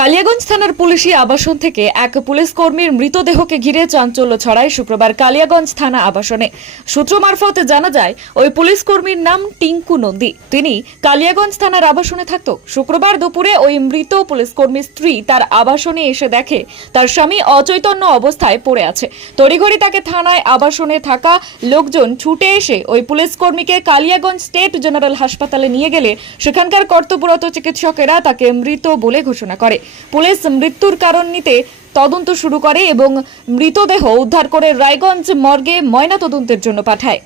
কালিয়াগঞ্জ থানার পুলিশি আবাসন থেকে এক পুলিশ কর্মীর মৃতদেহকে ঘিরে চাঞ্চল্য ছড়ায় শুক্রবার কালিয়াগঞ্জ থানা আবাসনে। সূত্র মারফত জানা যায়, ওই পুলিশ কর্মীর নাম টিঙ্কু নন্দী। তিনি কালিয়াগঞ্জ থানার আবাসনে থাকত। শুক্রবার দুপুরে ওই মৃত পুলিশ কর্মীর স্ত্রী তার আবাসনে এসে দেখে, তার স্বামী অচৈতন্য অবস্থায় পড়ে আছে। তড়িঘড়ি তাকে থানায় আবাসনে থাকা লোকজন ছুটে এসে ওই পুলিশ কর্মীকে কালিয়াগঞ্জ স্টেট জেনারেল হাসপাতালে নিয়ে গেলে সেখানকার কর্তব্যরত চিকিৎসকেরা তাকে মৃত বলে ঘোষণা করে। পুলিশ মৃত্যুর কারণ নিতে তদন্ত শুরু করে এবং মৃতদেহ উদ্ধার করে রায়গঞ্জ মর্গে ময়না তদন্তের জন্য পাঠায়।